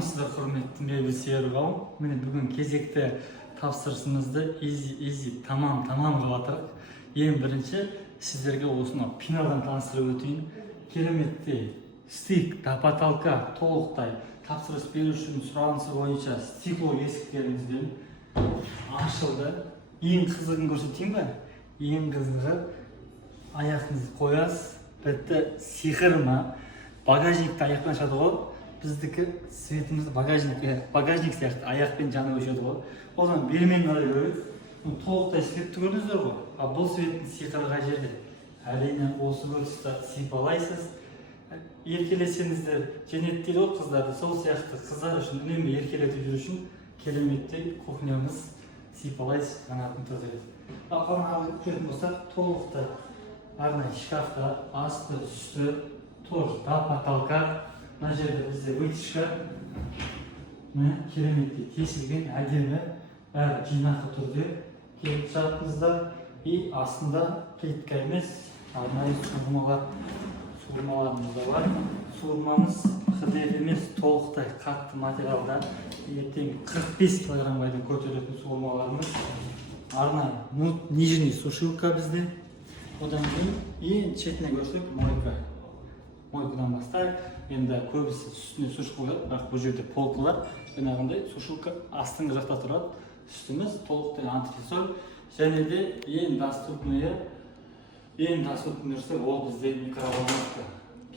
Армысыздар, құрметті мебель сүйер қауым. Міне бүгін кезекті тапсырысымызды изи тамам қылып жатырық. Ең бірінші сіздерге осыны пеналдан таныстырып өтейін. Кереметті стик, тапаталка толықтай тапсырыс берушінің сұранысы бойынша стекло есіктерімізбен ашылды. Ең қызығын көрсетейін ба? Ең қызығы аяқыңызды қоясыз, бітті сиқыр ма? Багажникті аяқпен ашады ғой. Біздікі светіміз багажник сияқты аяқпен жаны өшеді ғой. Одан бермен қарай көрейік. Толықтай светті көрдіңіздер ғой. Ал бұл светтің сиқыры қай жерде? Әрине осы бөлісті сипалайсыз. Еркелесеңіздер женет дейді ғой қыздарды. Сол сияқты қыздар үшін үнемі еркелетіп жүру үшін кереметтей кухнямыз сипалайсыз қанатын тұрдырады. Қалған көретін болсақ, толықтай арнайы шкафта асты үсті тоже потолка. Мына жерде бізде вытяжка кереметтей тесілген, әдемі, бәрі жинақы түрде келіп жатыңыздар. И астында плитка емес, арнайы суырмаларымыз да бар. Суырмамыз қыдыр емес, толықтай қатты материалда. Ертең 45 килограммайдан көтеретін суырмаларымыз. Арнайы нижний сушилка бізде. Одан кейін ең шетіне көрсек мойка. Мойкадан бастайық. Енді көбісі үстіне сушилка қояды, бірақ бұл жерде полкалар, жаңағындай сушилка астыңғы жақта тұрады. Үстіміз толықтай антресоль. Және де ең доступный ол бізде микроволновка.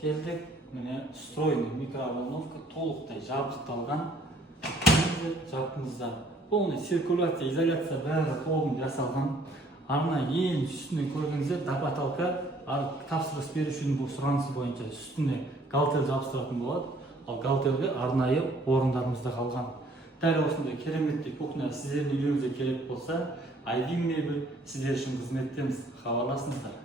Келдік, міне встроенный микроволновка толықтай жабдықталған. Жабдығымызда полный циркуляция, изоляция бәрі толық жасалған. Арнайы ең үстіне көргеніңіздер потолка тапсырыс берушінің бұл сұранысы бойынша үстіне галтер жабыстыратын болады. Ал галтерге арнайы орындарымызда қалған. Дәл осындай кереметтей кухня сіздердің үйлеріңізге керек болса, ID мебель сіздер үшін қызметтеміз. Хабарласыңыздар.